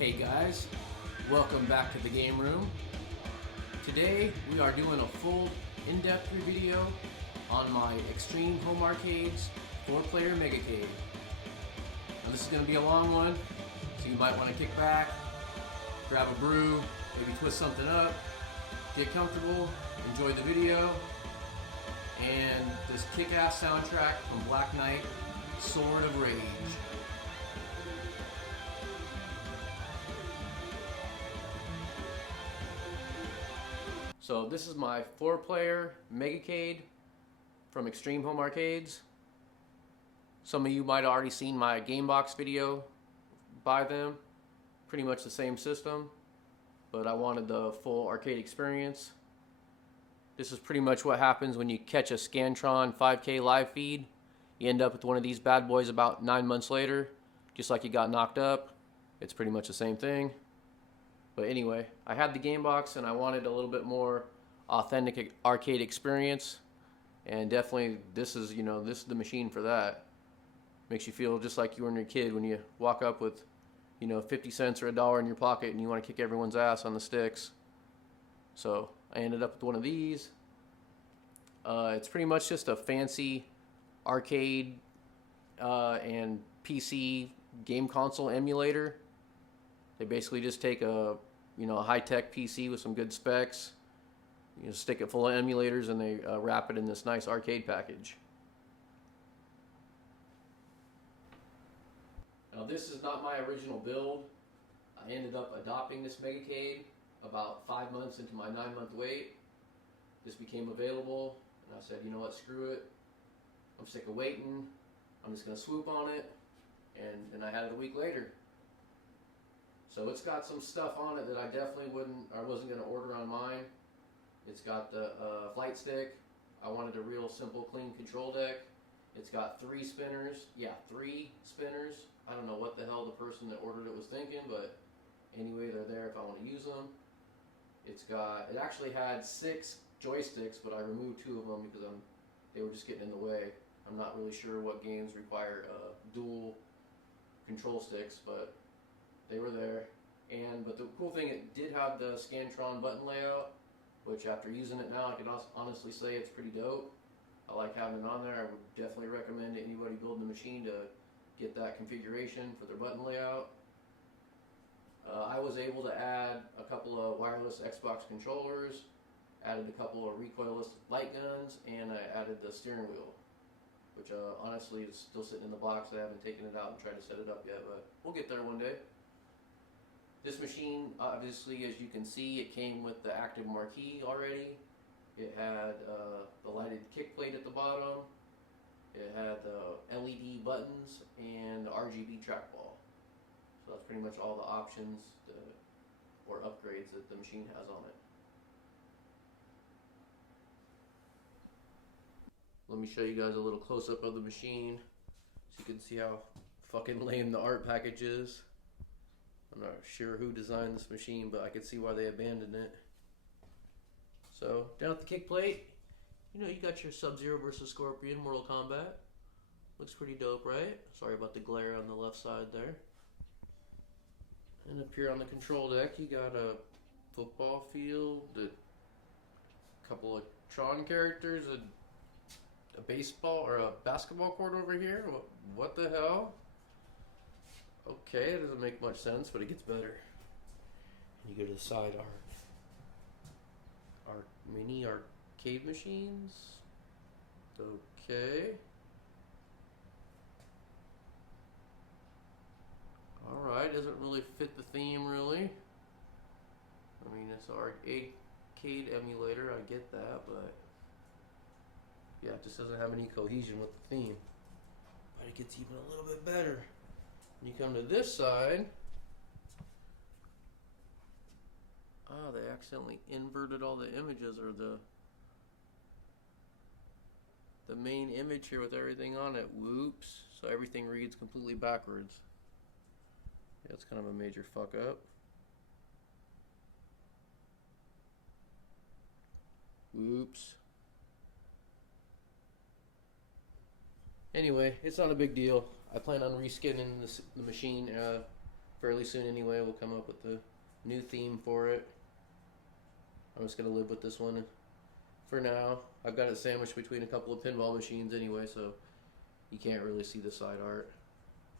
Hey guys, welcome back to the game room. Today we are doing a full in-depth video on my Extreme Home Arcades 4-player Megacade. Now this is going to be a long one, so you might want to kick back, grab a brew, maybe twist something up, get comfortable, enjoy the video, and this kick-ass soundtrack from Black Knight, Sword of Rage. So this is my 4-player Megacade from Extreme Home Arcades. Some of you might have already seen my Gamebox video by them. Pretty much the same system, but I wanted the full arcade experience. This is pretty much what happens when you catch a Scantron 5K live feed. You end up with one of these bad boys about 9 months later, just like you got knocked up. It's pretty much the same thing. But anyway, I had the Gamebox and I wanted a little bit more authentic arcade experience, and definitely this is the machine for that. Makes you feel just like you were when you were a kid when you walk up with 50 cents or $1 in your pocket and you want to kick everyone's ass on the sticks. So I ended up with one of these. It's pretty much just a fancy arcade and PC game console emulator. They basically just take a high-tech PC with some good specs, stick it full of emulators, and they wrap it in this nice arcade package. Now this is not my original build. I ended up adopting this Megacade about 5 months into my 9-month wait. This became available, and I said, you know what, screw it. I'm sick of waiting. I'm just going to swoop on it, and I had it a week later. So it's got some stuff on it that I definitely wasn't going to order on mine. It's got the flight stick. I wanted a real simple, clean control deck. It's got 3 spinners. Yeah, 3 spinners. I don't know what the hell the person that ordered it was thinking, but anyway, they're there if I want to use them. It actually had 6 joysticks, but I removed 2 of them because they were just getting in the way. I'm not really sure what games require dual control sticks, but they were there. But the cool thing, it did have the Scantron button layout, which after using it now, I can honestly say it's pretty dope. I like having it on there. I would definitely recommend to anybody building a machine to get that configuration for their button layout. I was able to add a couple of wireless Xbox controllers, added a couple of recoilless light guns, and I added the steering wheel, which honestly is still sitting in the box. I haven't taken it out and tried to set it up yet, but we'll get there one day. This machine, obviously, as you can see, it came with the active marquee already. It had the lighted kick plate at the bottom. It had the LED buttons and the RGB trackball. So that's pretty much all the options or upgrades that the machine has on it. Let me show you guys a little close-up of the machine so you can see how fucking lame the art package is. I'm not sure who designed this machine, but I could see why they abandoned it. So, down at the kick plate, you got your Sub-Zero versus Scorpion Mortal Kombat. Looks pretty dope, right? Sorry about the glare on the left side there. And up here on the control deck, you got a football field, a couple of Tron characters, a baseball or a basketball court over here. What the hell? Okay, it doesn't make much sense, but it gets better. And you go to the side art. Mini arcade machines. Okay. Alright, doesn't really fit the theme really. I mean, it's an arcade emulator, I get that, but yeah, it just doesn't have any cohesion with the theme. But it gets even a little bit better. You come to this side. They accidentally inverted all the images, or the main image here with everything on it. Whoops. So everything reads completely backwards. Yeah, that's kind of a major fuck up. Whoops. Anyway, it's not a big deal. I plan on reskinning the machine fairly soon anyway. We'll come up with the new theme for it. I'm just gonna live with this one for now. I've got it sandwiched between a couple of pinball machines anyway, so you can't really see the side art.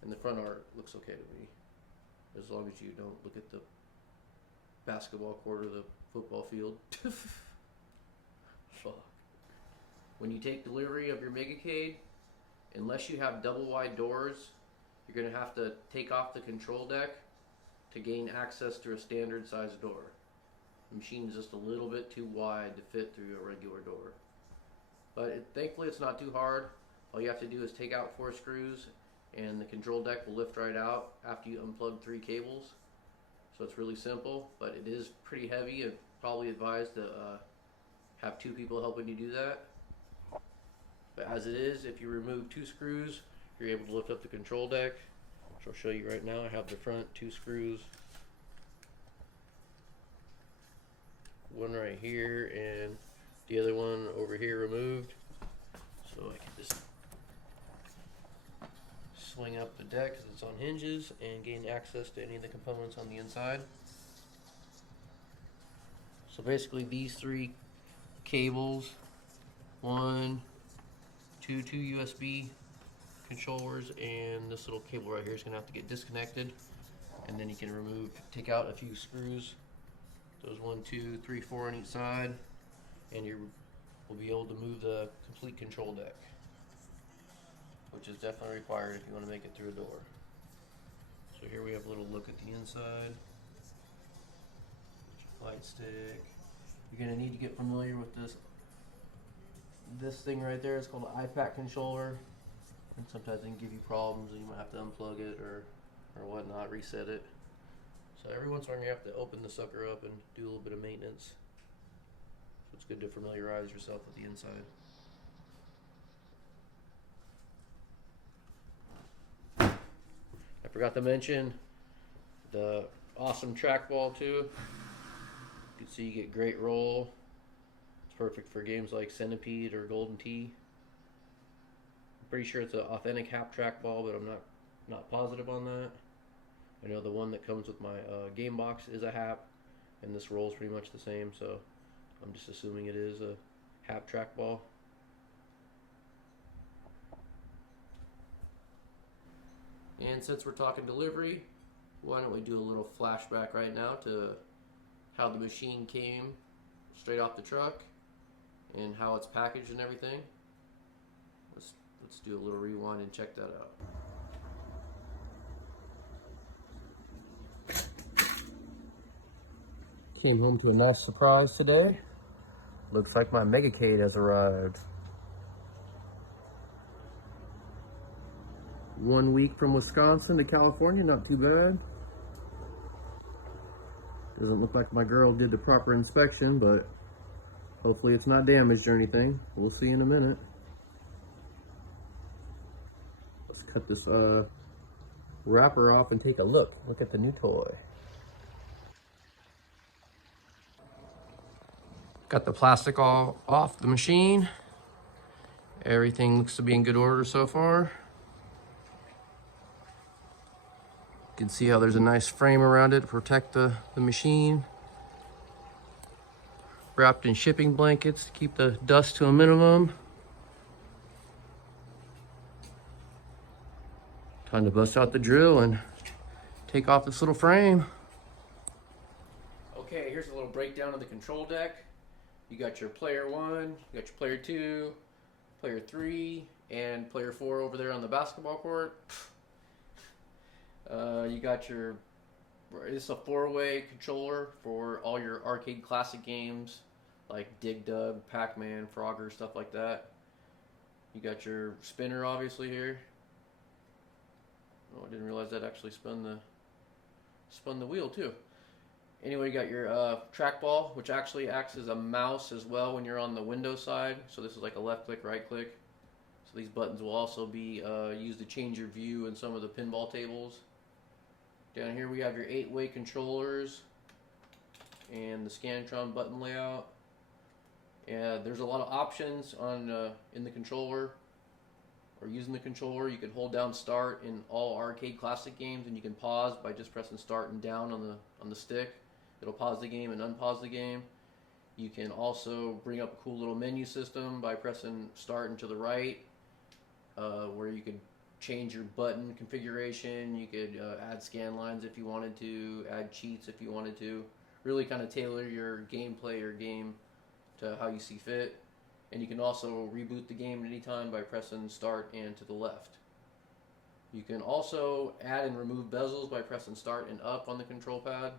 And the front art looks okay to me, as long as you don't look at the basketball court or the football field. Fuck. When you take delivery of your Megacade, unless you have double wide doors, you're going to have to take off the control deck to gain access to a standard size door. The machine is just a little bit too wide to fit through a regular door. But thankfully it's not too hard. All you have to do is take out 4 screws and the control deck will lift right out after you unplug 3 cables. So it's really simple, but it is pretty heavy. I'd probably advise to have 2 people helping you do that. But as it is, if you remove 2 screws, you're able to lift up the control deck, which I'll show you right now. I have the front 2 screws, one right here and the other one over here removed. So I can just swing up the deck because it's on hinges and gain access to any of the components on the inside. So basically these 3 cables, 1, 2 USB controllers, and this little cable right here is going to have to get disconnected, and then you can take out a few screws, those 1, 2, 3, 4 on each side, and you will be able to move the complete control deck, which is definitely required if you want to make it through a door. So here we have a little look at the inside. Light stick. You're going to need to get familiar with this thing right there. It's called an iPad controller, and sometimes it can give you problems and you might have to unplug it or whatnot, reset it. So every once in a while you have to open the sucker up and do a little bit of maintenance. So it's good to familiarize yourself with the inside. I forgot to mention the awesome trackball too. You can see you get great roll. It's perfect for games like Centipede or Golden Tee. I'm pretty sure it's an authentic hap trackball, but I'm not positive on that. I know the one that comes with my game box is a hap, and this rolls pretty much the same, so I'm just assuming it is a hap trackball. And since we're talking delivery, why don't we do a little flashback right now to how the machine came straight off the truck and how it's packaged and everything. Let's do a little rewind and check that out. Came home to a nice surprise today. Looks like my Megacade has arrived. 1 week from Wisconsin to California, not too bad. Doesn't look like my girl did the proper inspection, but hopefully it's not damaged or anything. We'll see in a minute. Let's cut this wrapper off and take a look. Look at the new toy. Got the plastic all off the machine. Everything looks to be in good order so far. You can see how there's a nice frame around it to protect the machine. Wrapped in shipping blankets to keep the dust to a minimum. Time to bust out the drill and take off this little frame. Okay, here's a little breakdown of the control deck. You got your player 1, you got your player 2, player 3, and player 4 over there on the basketball court. You got it's a 4-way controller for all your arcade classic games like Dig Dug, Pac-Man, Frogger, stuff like that. You got your spinner obviously here. Oh, I didn't realize that actually spun the wheel too. Anyway, you got your trackball, which actually acts as a mouse as well when you're on the Windows side. So this is like a left click, right click. So these buttons will also be used to change your view in some of the pinball tables. Down here we have your 8-way controllers and the Scantron button layout. Yeah, there's a lot of options on in the controller. or using the controller, you can hold down start in all arcade classic games, and you can pause by just pressing start and down on the stick. It'll pause the game and unpause the game. You can also bring up a cool little menu system by pressing start and to the right, where you could change your button configuration. You could add scan lines if you wanted to, add cheats if you wanted to. Really kind of tailor your gameplay or game to how you see fit. And you can also reboot the game at any time by pressing start and to the left. You can also add and remove bezels by pressing start and up on the control pad.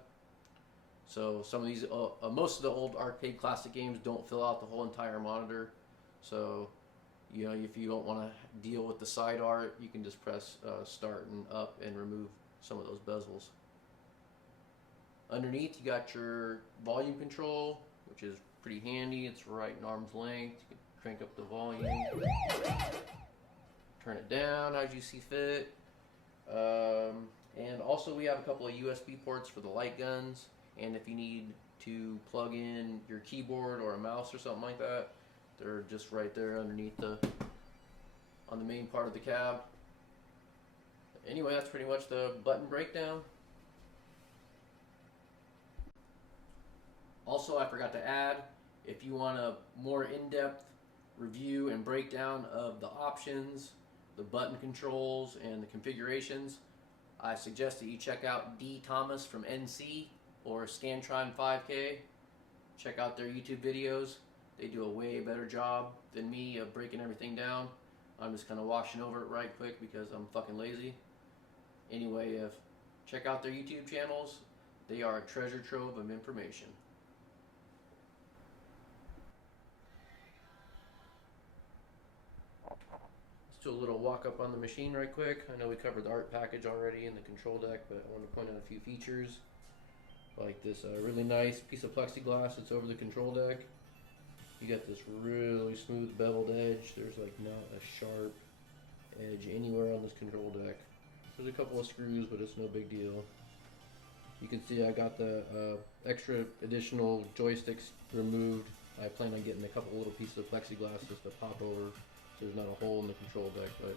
So some of these, most of the old arcade classic games don't fill out the whole entire monitor. So, you know, if you don't want to deal with the side art, you can just press start and up and remove some of those bezels. Underneath, you got your volume control, which is pretty handy. It's right in arm's length. You can crank up the volume, turn it down as you see fit. And also we have a couple of USB ports for the light guns. And if you need to plug in your keyboard or a mouse or something like that, they're just right there underneath on the main part of the cab. Anyway, that's pretty much the button breakdown. Also, I forgot to add, if you want a more in-depth review and breakdown of the options, the button controls, and the configurations, I suggest that you check out D. Thomas from NC or Scantron 5K. Check out their YouTube videos. They do a way better job than me of breaking everything down. I'm just kind of washing over it right quick because I'm fucking lazy. Anyway, check out their YouTube channels. They are a treasure trove of information. Let's do a little walk up on the machine right quick. I know we covered the art package already and the control deck, but I want to point out a few features. Like this really nice piece of plexiglass that's over the control deck. You got this really smooth beveled edge. There's like not a sharp edge anywhere on this control deck. There's a couple of screws, but it's no big deal. You can see I got the extra additional joysticks removed. I plan on getting a couple little pieces of plexiglass just to pop over so there's not a hole in the control deck, but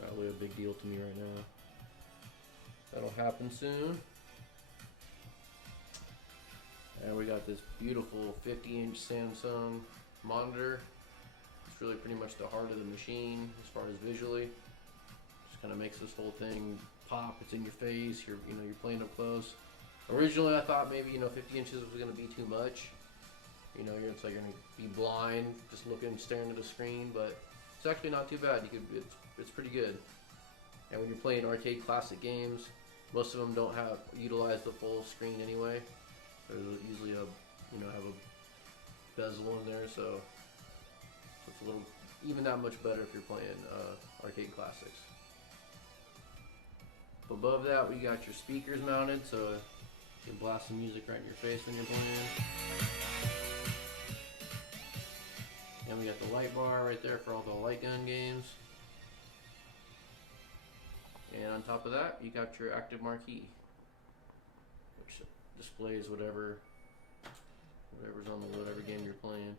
not really a big deal to me right now. That'll happen soon. And we got this beautiful 50-inch Samsung monitor. It's really pretty much the heart of the machine as far as visually. Just kind of makes this whole thing pop. It's in your face. You're playing up close. Originally, I thought maybe 50 inches was going to be too much. It's like you're going to be blind just staring at the screen, but it's actually not too bad. It's pretty good. And when you're playing arcade classic games, most of them don't utilize the full screen anyway. There's usually have a bezel in there, so it's a little even that much better if you're playing arcade classics. Above that, we got your speakers mounted, so you can blast some music right in your face when you're playing. And we got the light bar right there for all the light gun games. And on top of that, you got your active marquee, which displays whatever's on whatever game you're playing.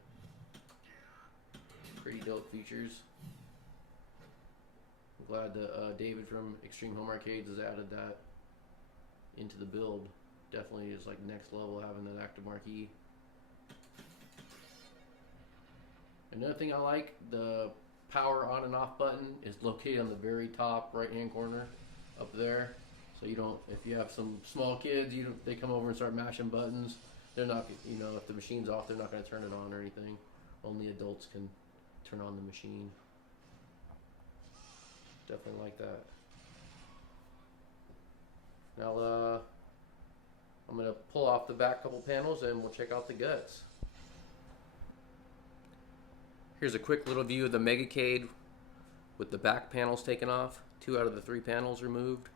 Pretty dope features. I'm glad that David from Extreme Home Arcades has added that into the build. Definitely is like next level having that active marquee. Another thing I like, the power on and off button is located on the very top right hand corner up there. So you don't, if you have some small kids, they come over and start mashing buttons, they're not, if the machine's off, they're not going to turn it on or anything. Only adults can turn on the machine. Definitely like that. Now I'm going to pull off the back couple panels and we'll check out the guts. Here's a quick little view of the Megacade with the back panels taken off. 2 out of the 3 panels removed.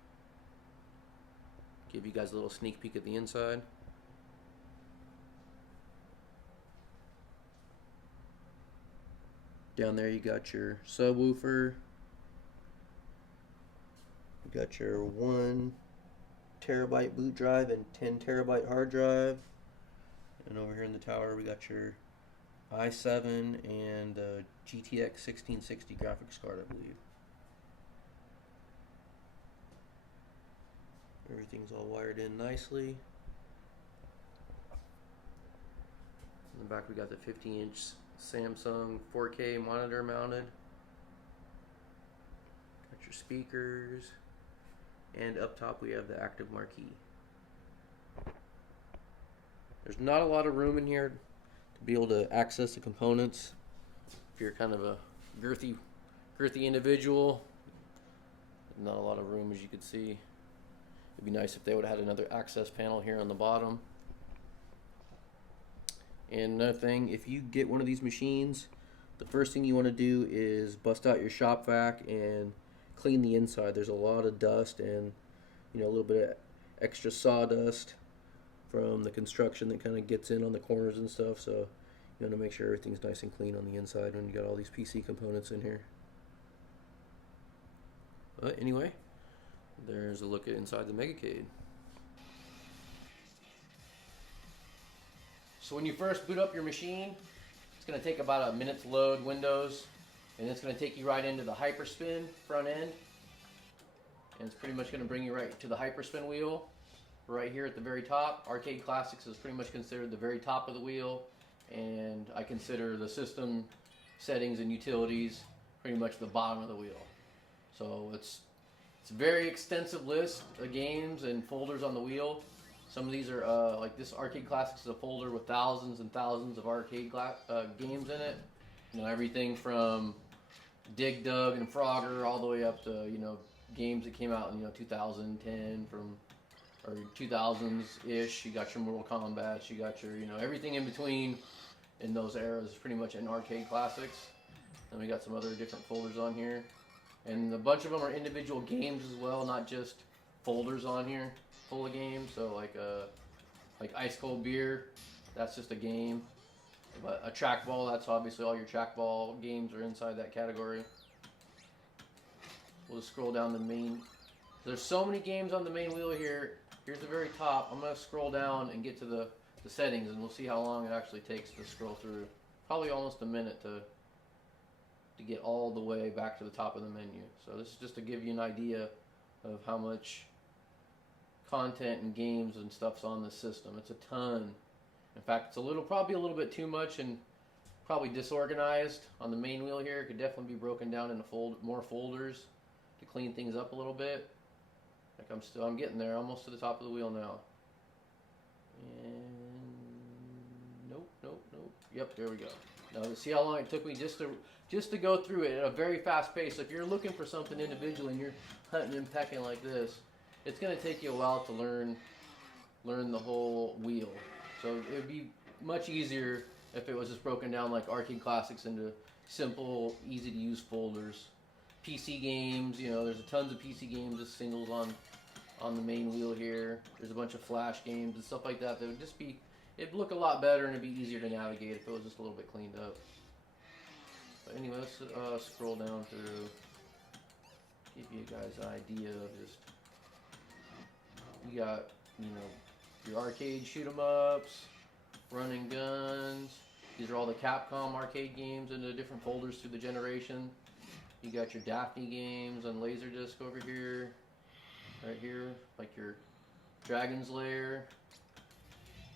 Give you guys a little sneak peek at the inside. Down there you got your subwoofer. You got your 1 terabyte boot drive and 10 terabyte hard drive. And over here in the tower we got your i7 and GTX 1660 graphics card, I believe. Everything's all wired in nicely. In the back we got the 50-inch Samsung 4K monitor mounted. Got your speakers. And up top we have the active marquee. There's not a lot of room in here to be able to access the components. If you're kind of a girthy individual, not a lot of room, as you can see. It'd be nice if they would have had another access panel here on the bottom. And another thing, if you get one of these machines, the first thing you want to do is bust out your shop vac and clean the inside. There's a lot of dust and, you know, a little bit of extra sawdust from the construction that kind of gets in on the corners and stuff. So you want to make sure everything's nice and clean on the inside when you got all these PC components in here. But anyway, there's a look at inside the Megacade. So when you first boot up your machine, it's going to take about a minute to load Windows, and it's going to take you right into the Hyperspin front end, and it's pretty much going to bring you right to the Hyperspin wheel right here at the very top. Arcade Classics is pretty much considered the very top of the wheel, and I consider the system settings and utilities pretty much the bottom of the wheel. So it's a very extensive list of games and folders on the wheel. Some of these are, like this Arcade Classics is a folder with thousands and thousands of arcade games in it. You know, everything from Dig Dug and Frogger all the way up to, you know, games that came out in, 2010 or 2000s-ish. You got your Mortal Kombat, you got your, everything in between in those eras is pretty much in Arcade Classics. And we got some other different folders on here. And a bunch of them are individual games as well, not just folders on here full of games. So like Ice Cold Beer, that's just a game. But a trackball, that's obviously all your trackball games are inside that category. We'll just scroll down the main. There's so many games on the main wheel here. Here's the very top. I'm going to scroll down and get to the settings, and we'll see how long it actually takes to scroll through. Probably almost a minute to get all the way back to the top of the menu. So this is just to give you an idea of how much content and games and stuff's on this system. It's a ton. In fact, it's probably a little bit too much and probably disorganized on the main wheel here. It could definitely be broken down into more folders to clean things up a little bit. Like I'm getting there, almost to the top of the wheel now. And nope. Yep, there we go. Now see how long it took me just to go through it at a very fast pace. So if you're looking for something individually and you're hunting and pecking like this, it's going to take you a while to learn the whole wheel. So it would be much easier if it was just broken down like Arcade Classics into simple, easy to use folders. PC games, there's tons of PC games, just singles on the main wheel here. There's a bunch of Flash games and stuff like that. It'd look a lot better and it'd be easier to navigate if it was just a little bit cleaned up. But anyway, let's scroll down through, give you guys an idea of just, you got, your arcade shoot 'em ups, running guns. These are all the Capcom arcade games in the different folders through the generation. You got your Daphne games on Laserdisc over here, right here, like your Dragon's Lair.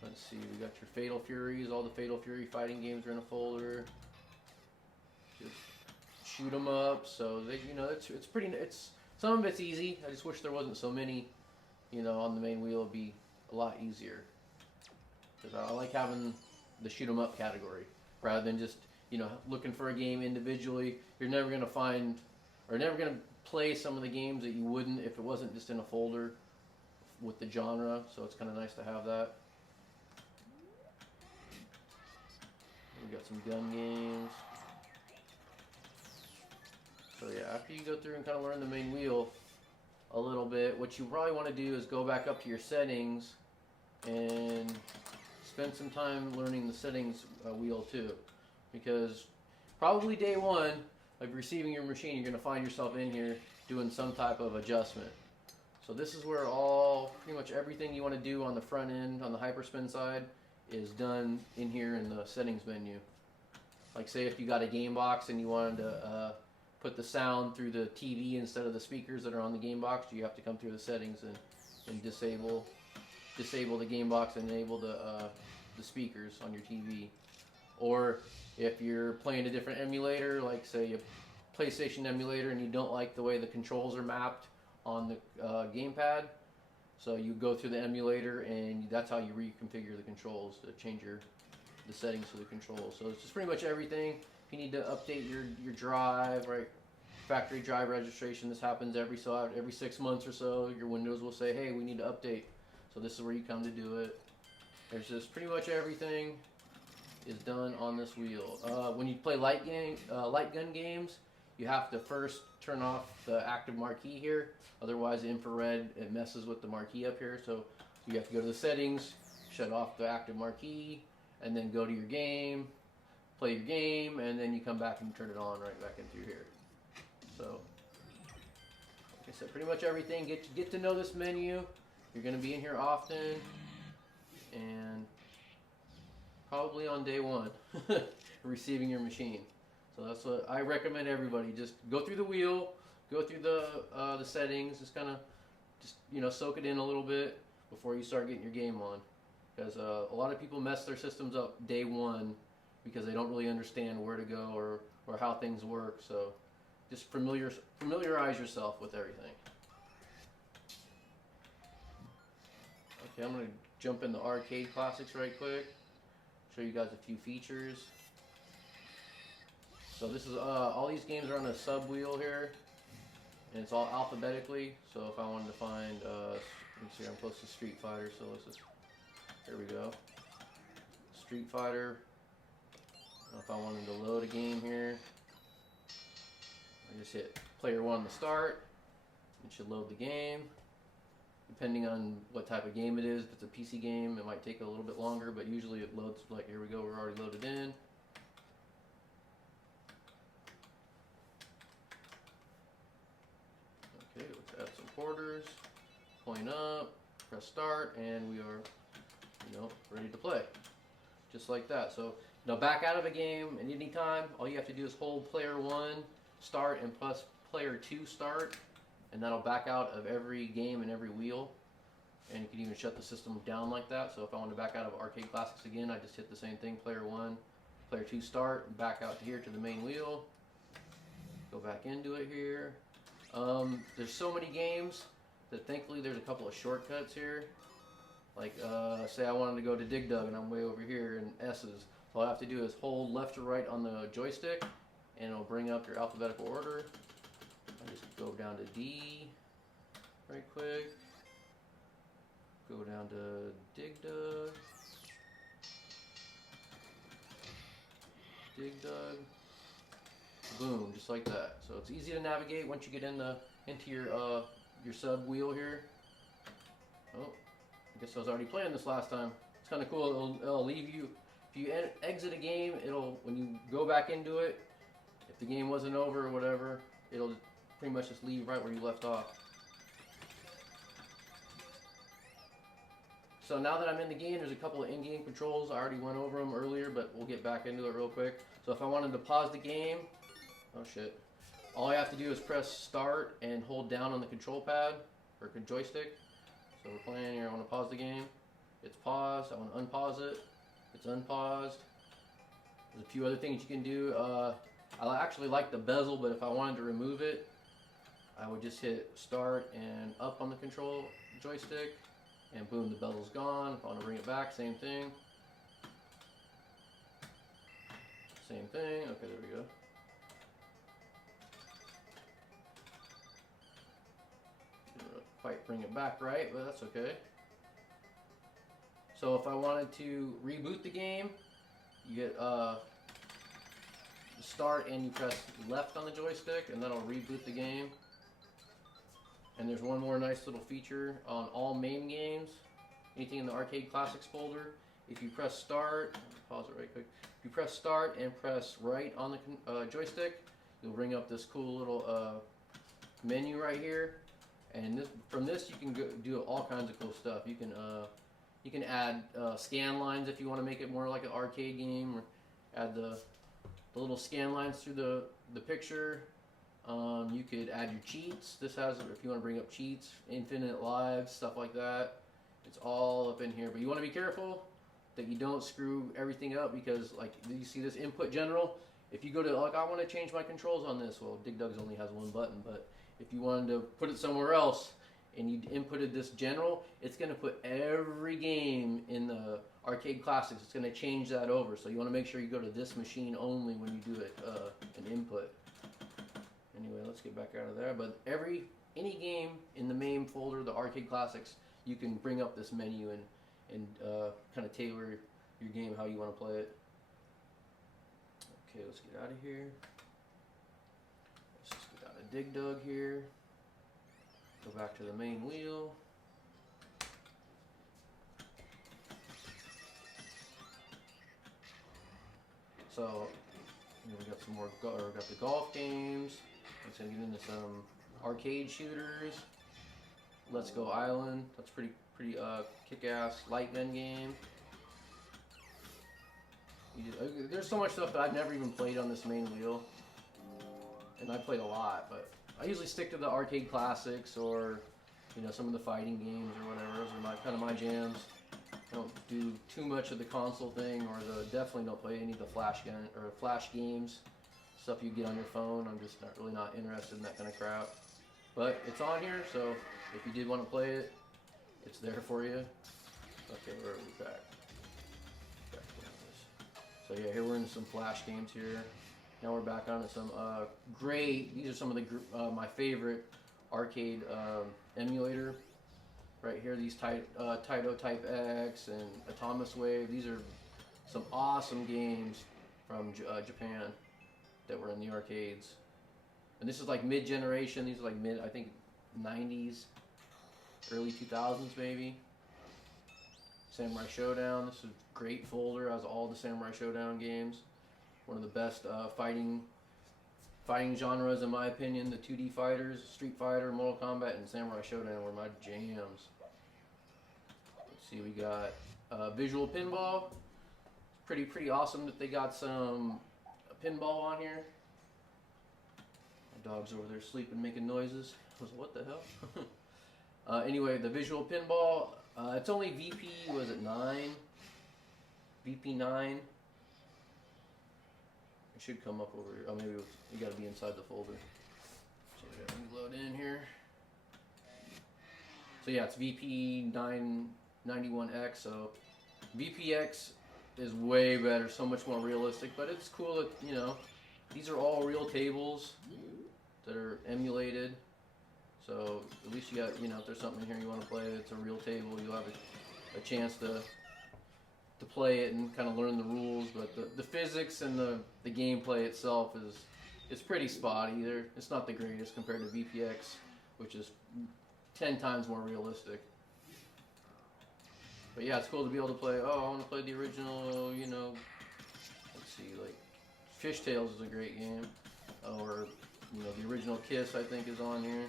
Let's see, we got your Fatal Furies, all the Fatal Fury fighting games are in a folder. Just shoot 'em up, so they, some of it's easy. I just wish there wasn't so many, on the main wheel. It'd be a lot easier. Because I like having the shoot 'em up category rather than just, looking for a game individually. You're never going to find, or never going to play some of the games that you wouldn't if it wasn't just in a folder with the genre. So it's kind of nice to have that. We got some gun games. So yeah, after you go through and kind of learn the main wheel a little bit, what you probably want to do is go back up to your settings and spend some time learning the settings wheel too. Because probably day one of receiving your machine, you're going to find yourself in here doing some type of adjustment. So this is where pretty much everything you want to do on the front end, on the Hyperspin side, is done in here in the settings menu. Like say if you got a game box and you wanted to put the sound through the TV instead of the speakers that are on the game box, you have to come through the settings and disable the game box and enable the speakers on your TV. Or if you're playing a different emulator, like say a PlayStation emulator, and you don't like the way the controls are mapped on the gamepad, so you go through the emulator and that's how you reconfigure the controls to change the settings for the controls. So it's just pretty much everything. If you need to update your drive, right? Factory drive registration. This happens every 6 months or so. Your Windows will say, "Hey, we need to update." So this is where you come to do it. There's just pretty much everything is done on this wheel. When you play light gun games, you have to first turn off the active marquee here. Otherwise, the infrared, it messes with the marquee up here. So you have to go to the settings, shut off the active marquee, and then go to your game, play your game, and then you come back and turn it on right back in through here. So, like I said, pretty much everything. Get to know this menu. You're going to be in here often, and probably on day one, receiving your machine. So that's what I recommend everybody. Just go through the wheel, go through the settings, just soak it in a little bit before you start getting your game on. Because a lot of people mess their systems up day one because they don't really understand where to go or how things work. So just familiarize yourself with everything. Okay, I'm going to jump into Arcade Classics right quick. Show you guys a few features. So this is all these games are on a sub wheel here, and it's all alphabetically. So if I wanted to find, let's see, I'm close to Street Fighter, so let's just, here we go. Street Fighter. If I wanted to load a game here, I just hit player 1 to start. It should load the game. Depending on what type of game it is, if it's a PC game, it might take a little bit longer, but usually it loads, like here we go, we're already loaded in. Okay, let's add some quarters, point up, press start, and we are, ready to play. Just like that. So, back out of a game at any time, all you have to do is hold player 1, start, and plus player 2, start. And that'll back out of every game and every wheel. And you can even shut the system down like that. So if I want to back out of Arcade Classics again, I just hit the same thing, player 1, player 2 start, and back out to here to the main wheel. Go back into it here. There's so many games that thankfully there's a couple of shortcuts here. Like say I wanted to go to Dig Dug and I'm way over here in S's. All I have to do is hold left or right on the joystick and it'll bring up your alphabetical order. I just go down to D right quick, go down to Dig Dug, boom, just like that. So it's easy to navigate once you get into your sub wheel here. Oh, I guess I was already playing this last time. It's kind of cool. It'll leave you, if you exit a game, when you go back into it, if the game wasn't over or whatever, it'll pretty much just leave right where you left off. So now that I'm in the game, there's a couple of in-game controls. I already went over them earlier, but we'll get back into it real quick. So if I wanted to pause the game, oh shit, all I have to do is press start and hold down on the control pad or joystick. So we're playing here, I want to pause the game. It's paused. I want to unpause it. It's unpaused. There's a few other things you can do. I actually like the bezel, but if I wanted to remove it, I would just hit start and up on the control joystick, and boom, the bezel's gone. If I want to bring it back, same thing. Same thing. Okay, there we go. Didn't quite bring it back right, but that's okay. So if I wanted to reboot the game, you get start and you press left on the joystick, and that'll reboot the game. And there's one more nice little feature on all main games, anything in the Arcade Classics folder. If you press start, pause it right quick. If you press start and press right on the joystick, you'll bring up this cool little menu right here. And from this you can do all kinds of cool stuff. You can add scan lines if you want to make it more like an arcade game, or add the the little scan lines through the picture. You could add your cheats. This has, if you want to bring up cheats, infinite lives, stuff like that. It's all up in here, but you want to be careful that you don't screw everything up, because like you see this input general. If you go to like, I want to change my controls on this, well, Dig Dug's only has one button, but if you wanted to put it somewhere else and you inputted this general, it's going to put every game in the Arcade Classics. It's going to change that over, so you want to make sure you go to this machine only when you do it an input. Anyway, let's get back out of there. But any game in the main folder, the Arcade Classics, you can bring up this menu and kind of tailor your game how you want to play it. Okay, let's get out of here. Let's just get out of Dig Dug here. Go back to the main wheel. So here we got some more. We got the golf games. Let's get into some arcade shooters. Let's Go Island. That's pretty kick-ass light gun game. There's so much stuff that I've never even played on this main wheel, and I played a lot, but I usually stick to the Arcade Classics or some of the fighting games or whatever. Those are kind of my jams. I don't do too much of the console thing, or definitely don't play any of the flash games, stuff you get on your phone. I'm just really not interested in that kind of crap. But it's on here, so if you did want to play it, it's there for you. Okay, where are we back? So yeah, here we're in some flash games here. Now we're back on some great. These are some of the my favorite arcade emulator. Right here, these Taito Type X and Atomus Wave. These are some awesome games from Japan that were in the arcades. And this is like mid-generation. These are like I think 90s, early 2000s maybe. Samurai Showdown. This is a great folder. Has all the Samurai Showdown games. One of the best fighting genres in my opinion. The 2D fighters, Street Fighter, Mortal Kombat, and Samurai Showdown were my jams. Let's see, we got Visual Pinball. It's pretty awesome that they got some pinball on here. My dog's over there sleeping, making noises. I was like, what the hell? Anyway, the Visual Pinball. It's only VP, was it 9? VP 9. It should come up over here. Oh, maybe you gotta be inside the folder. So we gotta load in here. So yeah, it's VP 991X. So VPX is way better, so much more realistic. But it's cool that these are all real tables that are emulated. So at least you got, if there's something in here you want to play, it's a real table, you'll have a chance to play it and kind of learn the rules. But the physics and the gameplay itself is pretty spotty. It's not the greatest compared to VPX, which is 10 times more realistic. But yeah, it's cool to be able to play. Oh, I want to play the original, let's see, like Fishtails is a great game, or the original Kiss I think is on here.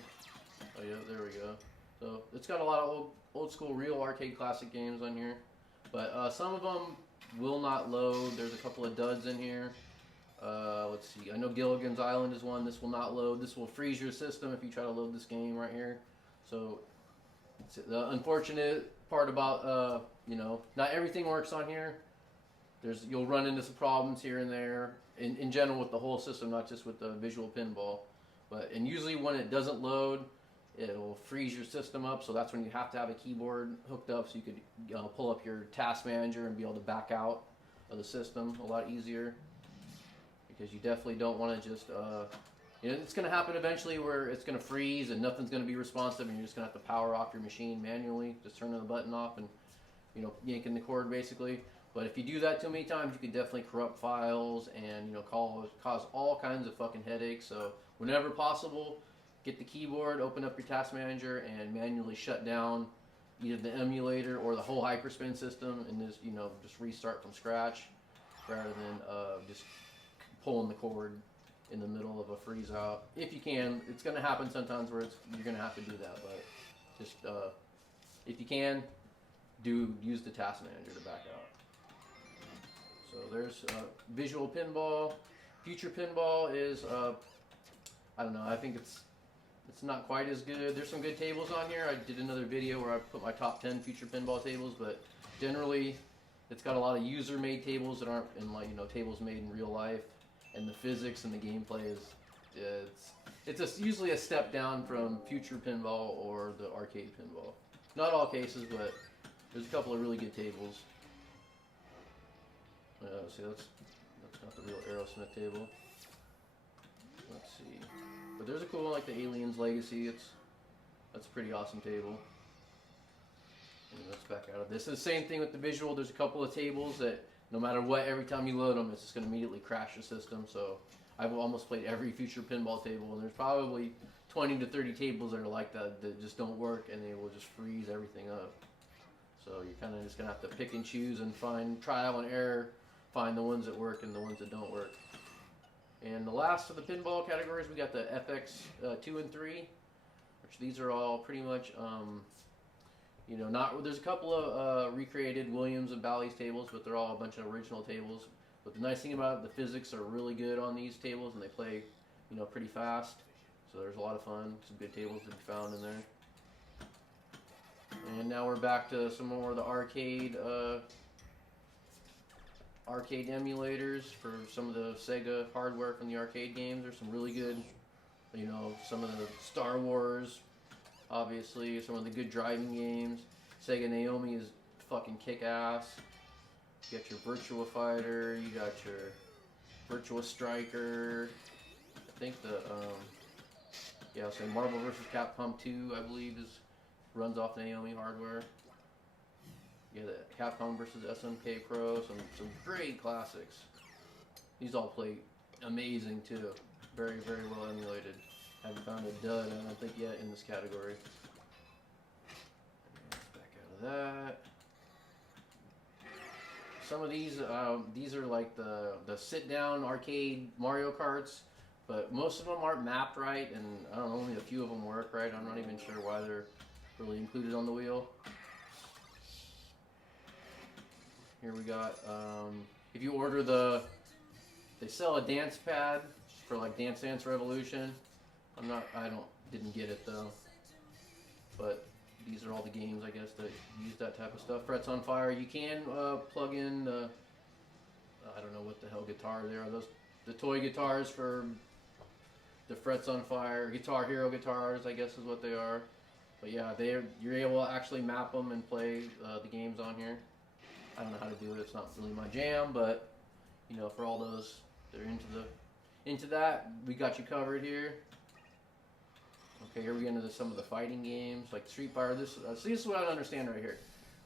Oh yeah, there we go. So it's got a lot of old school real arcade classic games on here, but some of them will not load. There's a couple of duds in here. Let's see, I know Gilligan's Island is one. This will not load. This will freeze your system if you try to load this game right here. So the unfortunate part about not everything works on here. You'll run into some problems here and there in general with the whole system, not just with the Visual Pinball. And usually when it doesn't load, it'll freeze your system up, so that's when you have to have a keyboard hooked up so you could pull up your task manager and be able to back out of the system a lot easier, because you definitely don't want to just it's going to happen eventually where it's going to freeze and nothing's going to be responsive, and you're just going to have to power off your machine manually, just turning the button off and yanking the cord basically. But if you do that too many times, you can definitely corrupt files and cause all kinds of fucking headaches. So whenever possible, get the keyboard, open up your task manager, and manually shut down either the emulator or the whole Hyperspin system, and just restart from scratch, rather than just pulling the cord in the middle of a freeze out. If you can, it's going to happen sometimes where you're going to have to do that, but just if you can, use the task manager to back out. So there's Visual Pinball. Future Pinball is, I don't know, I think it's not quite as good. There's some good tables on here. I did another video where I put my top 10 Future Pinball tables, but generally it's got a lot of user-made tables that aren't in, like, you know, tables made in real life, and the physics and the gameplay is usually a step down from Future Pinball or the arcade pinball. Not all cases, but there's a couple of really good tables. See, that's not the real Aerosmith table. Let's see, but there's a cool one like the Aliens Legacy. That's a pretty awesome table. And let's back out of this. It's the same thing with the visual. There's a couple of tables that no matter what, every time you load them, it's just going to immediately crash the system. So I've almost played every Future Pinball table, and there's probably 20 to 30 tables that are like that just don't work, and they will just freeze everything up. So you're kind of just going to have to pick and choose and find trial and error, find the ones that work and the ones that don't work. And the last of the pinball categories, we got the FX 2 and 3, which these are all pretty much, you know, there's a couple of recreated Williams and Bally's tables, but they're all a bunch of original tables. But the nice thing about it, the physics are really good on these tables, and they play, you know, pretty fast. So there's a lot of fun, some good tables to be found in there. And now we're back to some more of the arcade emulators for some of the Sega hardware from the arcade games. There's some really good, you know, some of the Star Wars, obviously, some of the good driving games. Sega Naomi is fucking kick-ass. You got your Virtua Fighter, you got your Virtua Striker. I think the, yeah, so Marvel vs. Capcom 2, I believe, runs off Naomi hardware. Yeah, the Capcom versus SNK Pro, some great classics. These all play amazing too. Very, very well emulated. Haven't found a dud, I don't think, yet in this category. Let's back out of that. Some of these are like the sit-down arcade Mario Karts, but most of them aren't mapped right, and I don't know, only a few of them work right. I'm not even sure why they're really included on the wheel. Here we got, if you order they sell a dance pad for like Dance Dance Revolution. Didn't get it though. But these are all the games, I guess, that use that type of stuff. Frets on Fire, you can plug in I don't know what the hell guitar they are. The toy guitars for the Frets on Fire, Guitar Hero guitars, I guess is what they are. But yeah, you're able to actually map them and play the games on here. I don't know how to do it. It's not really my jam, but you know, for all those that are into that, we got you covered here. Okay, here we get into some of the fighting games like Street Fighter. See, this is what I don't understand right here.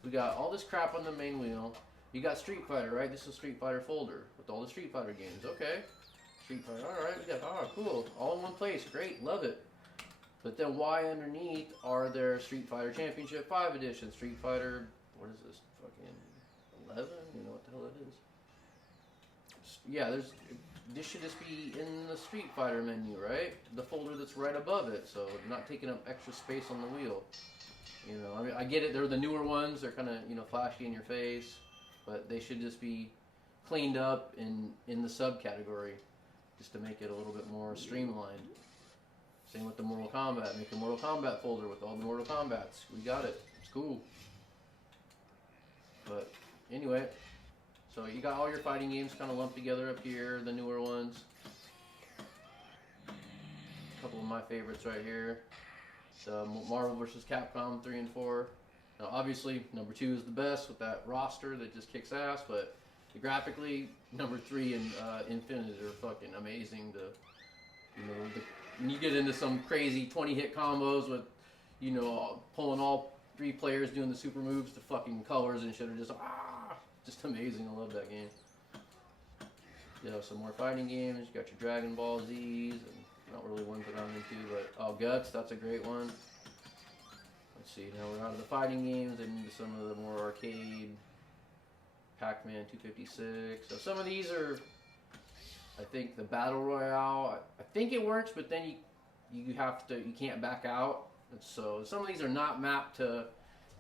We got all this crap on the main wheel. You got Street Fighter, right? This is Street Fighter folder with all the Street Fighter games. Okay, Street Fighter. All right, we got cool, all in one place. Great, love it. But then why underneath are there Street Fighter Championship 5 Edition, Street Fighter? What is this? Fucking 11? You know what the hell it is? Yeah, this should just be in the Street Fighter menu, right? The folder that's right above it, so not taking up extra space on the wheel. You know, I mean, I get it. They're the newer ones. They're kind of, you know, flashy in your face, but they should just be cleaned up in the subcategory, just to make it a little bit more streamlined. Same with the Mortal Kombat. Make a Mortal Kombat folder with all the Mortal Kombats. We got it. It's cool. But anyway, so you got all your fighting games kind of lumped together up here, the newer ones. A couple of my favorites right here. The Marvel vs. Capcom 3 and 4. Now obviously number 2 is the best with that roster that just kicks ass, but graphically number 3 and Infinite are fucking amazing. When you get into some crazy 20-hit combos with, you know, pulling all 3 players doing the super moves, the fucking colors and shit are just amazing. I love that game. You know, some more fighting games. You got your Dragon Ball Z's, and not really ones that I'm into, but Guts, that's a great one. Let's see, now we're out of the fighting games and into some of the more arcade. Pac-Man 256. So some of these are, I think, the Battle Royale. I think it works, but then you can't back out. And so some of these are not mapped to.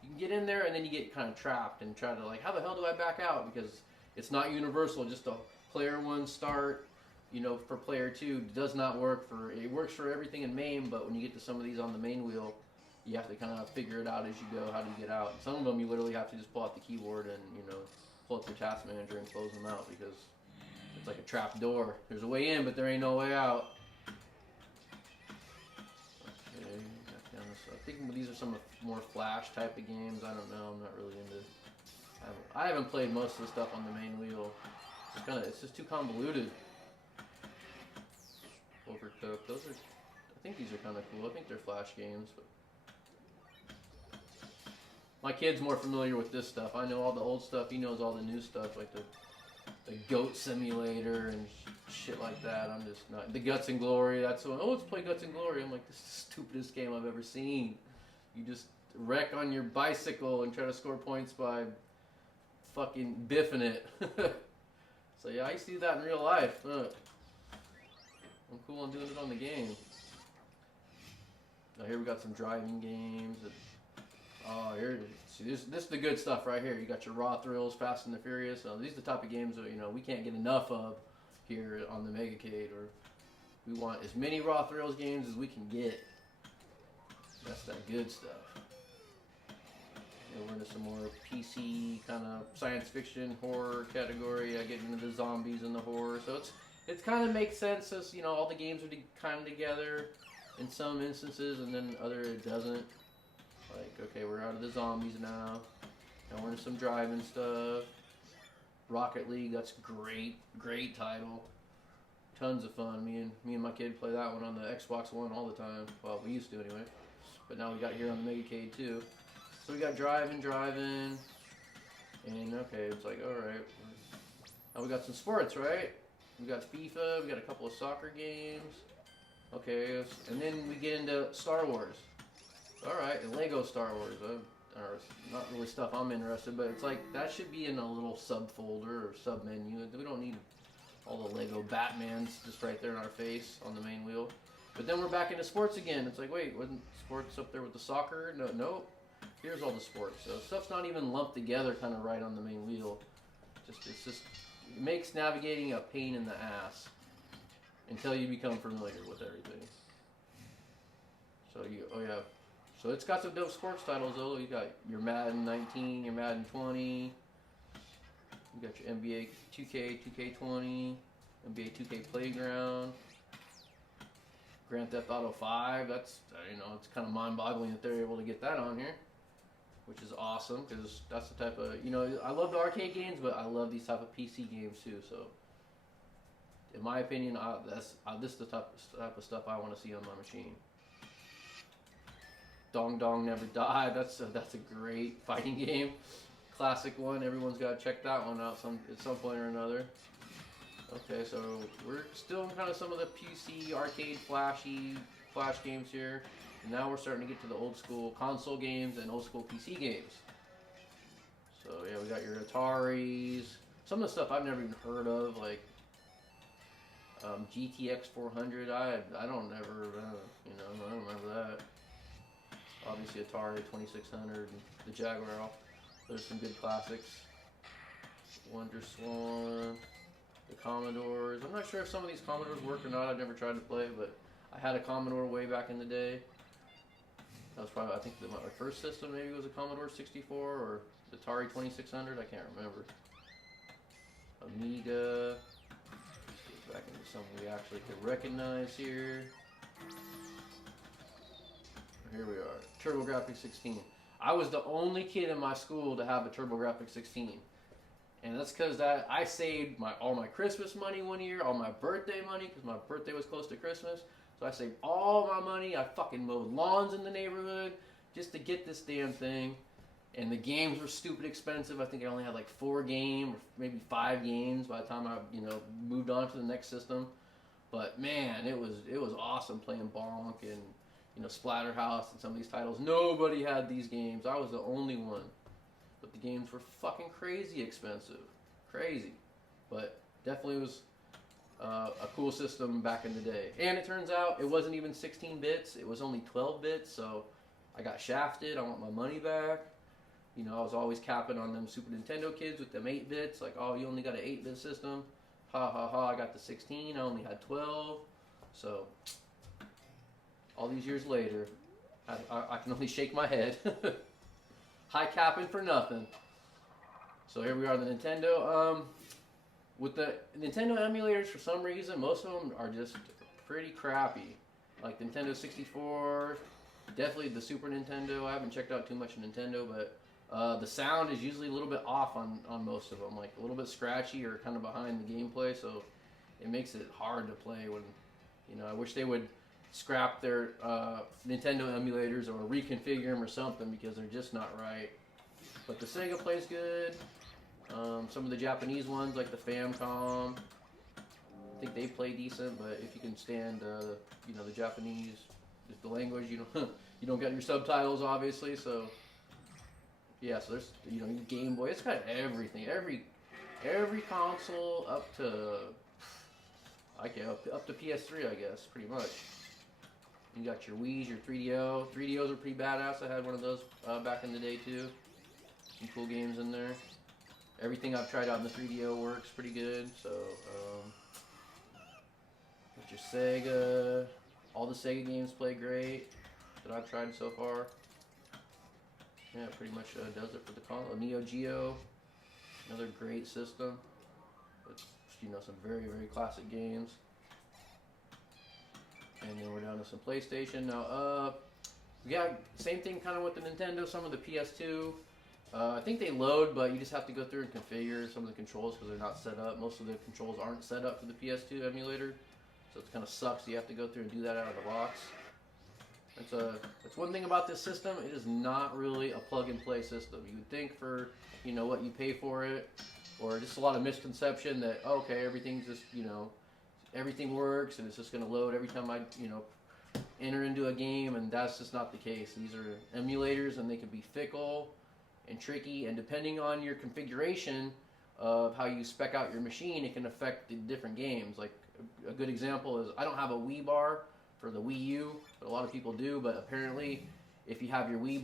You can get in there and then you get kind of trapped and try to, like, how the hell do I back out? Because it's not universal. Just a player 1 start, you know, for player 2 does not work for, it works for everything in main, but when you get to some of these on the main wheel, you have to kind of figure it out as you go, how do you get out. Some of them you literally have to just pull out the keyboard and, you know, pull up your task manager and close them out because it's like a trap door. There's a way in, but there ain't no way out. Okay, I think these are some more Flash type of games. I don't know, I'm not really into, I haven't played most of the stuff on the main wheel. It's just too convoluted. Overcooked, those are, I think these are kind of cool. I think they're Flash games, but my kid's more familiar with this stuff. I know all the old stuff. He knows all the new stuff, like the Goat Simulator and shit like that. I'm just not. The Guts and Glory. That's what. Oh, let's play Guts and Glory. I'm like, this is the stupidest game I've ever seen. You just wreck on your bicycle and try to score points by fucking biffing it. So yeah, I used to do that in real life. Look. I'm cool on doing it on the game. Now here we got some driving games. Oh, here it is. See, this is the good stuff right here. You got your Raw Thrills, Fast and the Furious. These are the type of games that, you know, we can't get enough of here on the Megacade. Or we want as many Raw Thrills games as we can get. That's that good stuff. We're into some more PC kind of science fiction horror category. I get into the zombies and the horror, so it kind of makes sense as, you know, all the games are kind of together in some instances, and then other it doesn't. Like, okay, we're out of the zombies now. Now we're into some driving stuff. Rocket League, that's great title. Tons of fun. Me and my kid play that one on the Xbox One all the time. Well, we used to anyway. But now we got here on the Megacade too. So we got driving, and okay, it's like, alright. Now we got some sports, right? We got FIFA, we got a couple of soccer games. Okay, and then we get into Star Wars. Alright, and Lego Star Wars. Not really stuff I'm interested, but it's like, that should be in a little subfolder or sub-menu. We don't need all the Lego Batmans just right there in our face on the main wheel. But then we're back into sports again. It's like, wait, wasn't sports up there with the soccer? No, nope. Here's all the sports. So stuff's not even lumped together kind of right on the main wheel. It makes navigating a pain in the ass until you become familiar with everything. So so it's got some dope sports titles though. You got your Madden 19, your Madden 20. You got your NBA 2K, 2K20, NBA 2K Playground, Grand Theft Auto 5. That's, you know, it's kind of mind-boggling that they're able to get that on here, which is awesome because that's the type of, you know, I love the arcade games, but I love these type of PC games too. So, in my opinion, this is the type of stuff I want to see on my machine. Dong Dong Never Die. That's a great fighting game, classic one. Everyone's got to check that one out at some point or another. Okay, so we're still in kind of some of the PC arcade flash games here. And now we're starting to get to the old school console games and old school PC games. So yeah, we got your Ataris. Some of the stuff I've never even heard of, like GTX 400. I don't remember that. Obviously Atari 2600 and the Jaguar. There's some good classics. Wonder Swan, the Commodores. I'm not sure if some of these Commodores work or not. I've never tried to play, but I had a Commodore way back in the day. That was probably, I think my first system maybe was a Commodore 64 or the Atari 2600. I can't remember. Amiga. Let's get back into something we actually could recognize here. Here we are. TurboGrafx 16. I was the only kid in my school to have a TurboGrafx 16. And that's because I saved all my Christmas money one year, all my birthday money, because my birthday was close to Christmas. So I saved all my money. I fucking mowed lawns in the neighborhood just to get this damn thing. And the games were stupid expensive. I think I only had like 4 games, or maybe 5 games by the time I, moved on to the next system. But man, it was awesome playing Bonk and Splatterhouse and some of these titles. Nobody had these games. I was the only one. But the games were fucking crazy expensive. Crazy. But definitely was a cool system back in the day. And it turns out it wasn't even 16 bits. It was only 12 bits. So I got shafted. I want my money back. I was always capping on them Super Nintendo kids with them 8 bits. Like, oh, you only got an 8-bit system. Ha ha ha, I got the 16, I only had 12. So, all these years later, I can only shake my head. High capping for nothing. So here we are on the Nintendo. With the Nintendo emulators, for some reason, most of them are just pretty crappy. Like the Nintendo 64, definitely the Super Nintendo. I haven't checked out too much of Nintendo, but the sound is usually a little bit off on most of them. Like a little bit scratchy or kind of behind the gameplay, so it makes it hard to play when, you know, I wish they would scrap their Nintendo emulators or reconfigure them or something because they're just not right. But the Sega plays good. Some of the Japanese ones like the Famicom, I think they play decent. But if you can stand, you know, the Japanese, just the language, you don't get your subtitles obviously. So yeah, so there's, you know, Game Boy. It's got everything, every console up to up to PS3, I guess, pretty much. You got your Wii's, your 3DO. 3DOs are pretty badass. I had one of those back in the day too. Some cool games in there. Everything I've tried out in the 3DO works pretty good. So, got your Sega. All the Sega games play great that I've tried so far. Yeah, it pretty much does it for the console. Neo Geo, another great system. It's, you know, some very, very classic games. And then we're down to some PlayStation. Now, yeah, same thing kind of with the Nintendo, some of the PS2. I think they load, but you just have to go through and configure some of the controls because they're not set up. Most of the controls aren't set up for the PS2 emulator, so it kind of sucks. You have to go through and do that out of the box. That's one thing about this system. It is not really a plug-and-play system. You would think for, you know, what you pay for it, or just a lot of misconception that, oh, okay, everything's just, you know, everything works and it's just going to load every time I, you know, enter into a game, and that's just not the case. These are emulators and they can be fickle and tricky, and depending on your configuration of how you spec out your machine, it can affect the different games. Like a good example is I don't have a Wii bar for the Wii U, but a lot of people do. But apparently, if you have your U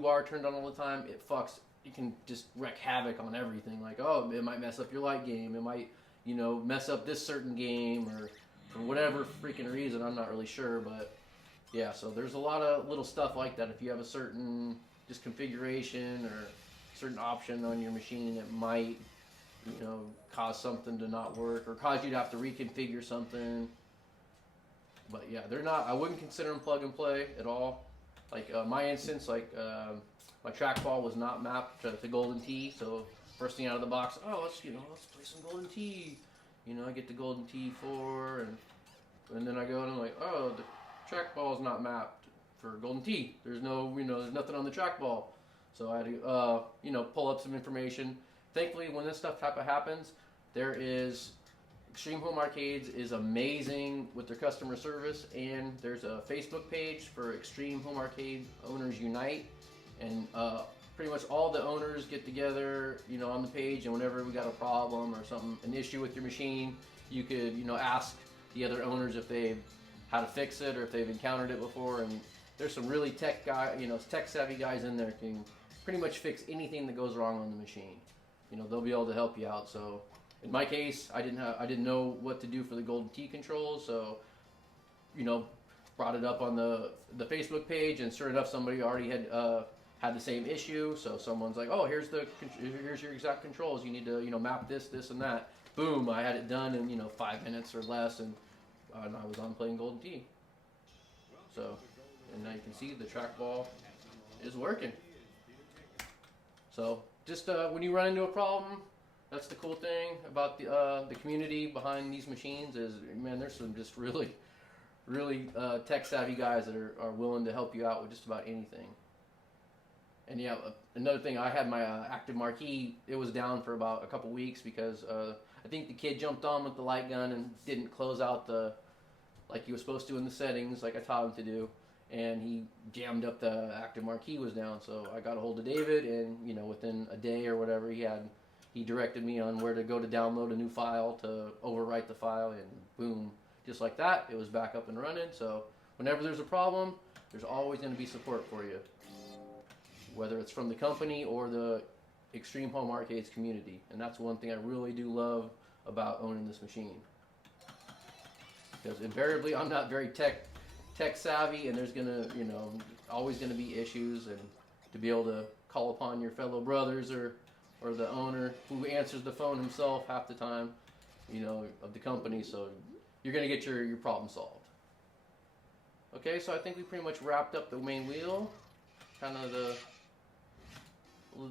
bar turned on all the time, it can just wreak havoc on everything. Like, oh, it might mess up your light game. It might, you know, mess up this certain game, or for whatever freaking reason. I'm not really sure, but yeah. So there's a lot of little stuff like that. If you have a certain just configuration or certain option on your machine, it might, you know, cause something to not work or cause you to have to reconfigure something. But yeah, they're not, I wouldn't consider them plug and play at all. Like my instance, like my trackball was not mapped to Golden Tee, so first thing out of the box, oh, let's play some Golden Tee. You know, I get the Golden Tee 4, and then I go and I'm like, oh, the trackball is not mapped for Golden Tee. There's no, you know, there's nothing on the trackball. So I had to, you know, pull up some information. Thankfully, when this stuff type of happens, there is Extreme Home Arcades is amazing with their customer service, and there's a Facebook page for Extreme Home Arcade Owners Unite, and pretty much all the owners get together, you know, on the page, and whenever we got a problem or something, an issue with your machine, you could, you know, ask the other owners if they've how to fix it or if they've encountered it before. And there's some really tech savvy guys in there can pretty much fix anything that goes wrong on the machine. You know, they'll be able to help you out. So in my case, I didn't know what to do for the Golden Tee controls, so, you know, brought it up on the Facebook page, and sure enough, somebody already had had the same issue. So someone's like, oh, here's your exact controls. You need to, you know, map this, and that. Boom! I had it done in, you know, 5 minutes or less, and I was on playing Golden Tee. So, and now you can see the trackball is working. So just when you run into a problem, that's the cool thing about the community behind these machines is, man, there's some just really tech savvy guys that are willing to help you out with just about anything. And yeah, another thing, I had my active marquee, it was down for about a couple weeks because I think the kid jumped on with the light gun and didn't close out like he was supposed to in the settings, like I taught him to do, and he jammed up the active marquee was down. So I got a hold of David, and, you know, within a day or whatever, he directed me on where to go to download a new file to overwrite the file, and boom, just like that, it was back up and running. So whenever there's a problem, there's always going to be support for you, whether it's from the company or the Extreme Home Arcades community. And that's one thing I really do love about owning this machine. Because invariably I'm not very tech savvy, and there's gonna, you know, always gonna be issues, and to be able to call upon your fellow brothers or the owner who answers the phone himself half the time, you know, of the company, so you're gonna get your problem solved. Okay, so I think we pretty much wrapped up the main wheel, kind of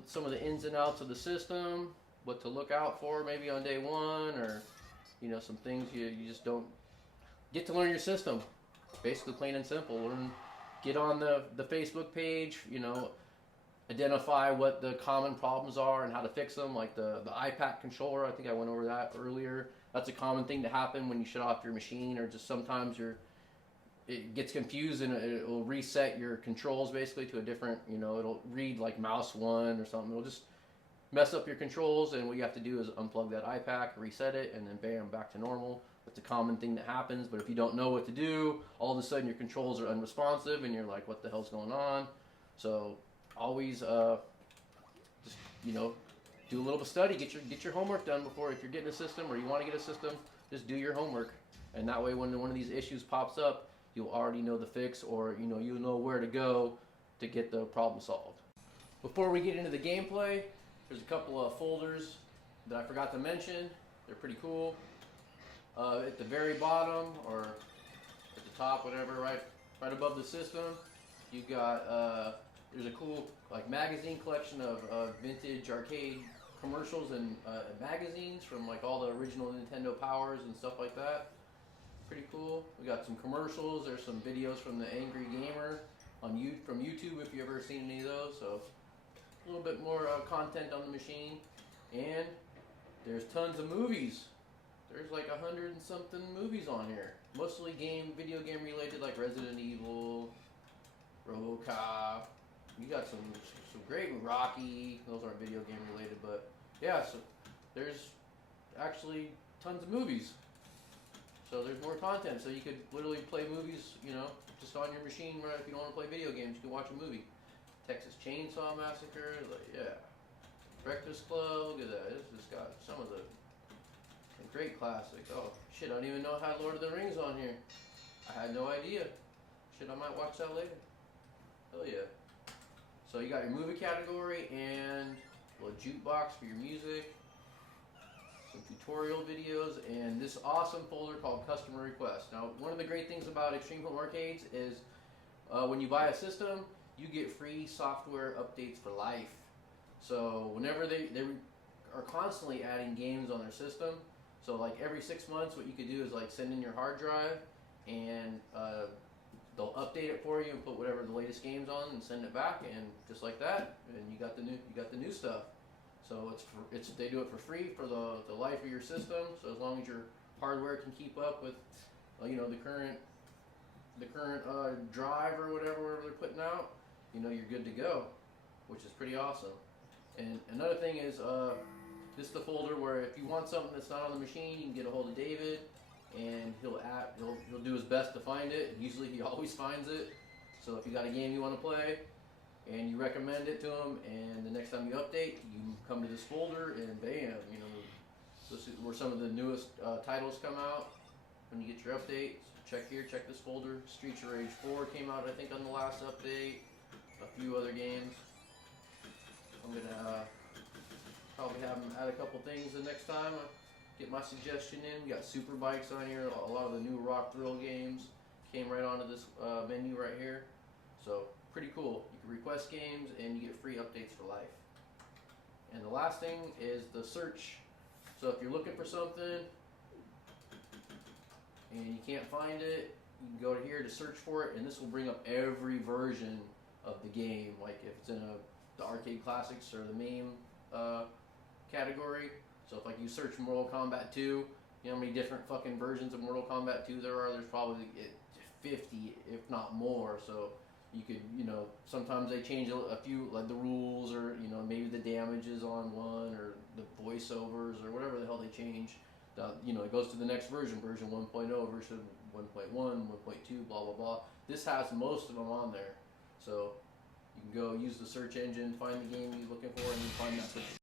some of the ins and outs of the system, what to look out for maybe on day one, or you know, some things you just don't get to learn your system. Basically, plain and simple. Get on the Facebook page, you know, identify what the common problems are and how to fix them, like the iPad controller. I think I went over that earlier. That's a common thing to happen when you shut off your machine, or just sometimes it gets confused and it will reset your controls basically to a different, you know, it'll read like mouse 1 or something. It'll just mess up your controls, and what you have to do is unplug that iPad, reset it, and then bam, back to normal. That's a common thing that happens, but if you don't know what to do, all of a sudden your controls are unresponsive and you're like, what the hell's going on? So always just, you know, do a little bit of study, get your homework done before, if you're getting a system or you want to get a system, just do your homework. And that way when one of these issues pops up, you'll already know the fix, or you know, you'll know where to go to get the problem solved. Before we get into the gameplay, there's a couple of folders that I forgot to mention. They're pretty cool. At the very bottom, or at the top, whatever, right above the system, you got there's a cool like magazine collection of vintage arcade commercials and magazines from like all the original Nintendo Powers and stuff like that. Pretty cool. We got some commercials. There's some videos from the Angry Gamer from YouTube, if you've ever seen any of those. So a little bit more content on the machine, and there's tons of movies. There's like 100 and something movies on here. Mostly video game related, like Resident Evil, RoboCop. You got some great Rocky. Those aren't video game related, but yeah. So there's actually tons of movies. So there's more content. So you could literally play movies, you know, just on your machine. Right? If you don't want to play video games, you can watch a movie. Texas Chainsaw Massacre. Like, yeah. Breakfast Club. Look at that. This has got some of the great classics. Oh shit, I don't even know how Lord of the Rings on here. I had no idea. Shit, I might watch that later. Hell yeah. So you got your movie category and a little jukebox for your music, some tutorial videos, and this awesome folder called Customer Requests. Now, one of the great things about Extreme Home Arcades is when you buy a system, you get free software updates for life. So whenever they are constantly adding games on their system, so like every 6 months, what you could do is like send in your hard drive, and they'll update it for you and put whatever the latest games on and send it back, and just like that, and you got the new stuff. So they do it for free for the life of your system. So as long as your hardware can keep up with you know, the current drive or whatever they're putting out, you know, you're good to go, which is pretty awesome. And another thing is this is the folder where if you want something that's not on the machine, you can get a hold of David, and he'll do his best to find it. And usually he always finds it. So if you got a game you want to play and you recommend it to him, and the next time you update, you come to this folder, and bam, you know, this is where some of the newest titles come out when you get your update. So check here, check this folder. Streets of Rage 4 came out, I think, on the last update. A few other games. I'm gonna probably have them add a couple things the next time. Get my suggestion in. We got Super Bikes on here. A lot of the new Rock Thrill games came right onto this menu right here. So pretty cool. You can request games and you get free updates for life. And the last thing is the search. So if you're looking for something and you can't find it, you can go to here to search for it, and this will bring up every version of the game. Like if it's in the arcade classics or the main category. So if like you search Mortal Kombat 2, you know how many different fucking versions of Mortal Kombat 2 there are? There's probably 50, if not more. So you could, you know, sometimes they change a few, like the rules, or, you know, maybe the damage is on one, or the voiceovers, or whatever the hell they change. You know, it goes to the next version 1.0, version 1.1, 1.2, blah, blah, blah. This has most of them on there. So you can go use the search engine, find the game you're looking for, and then find that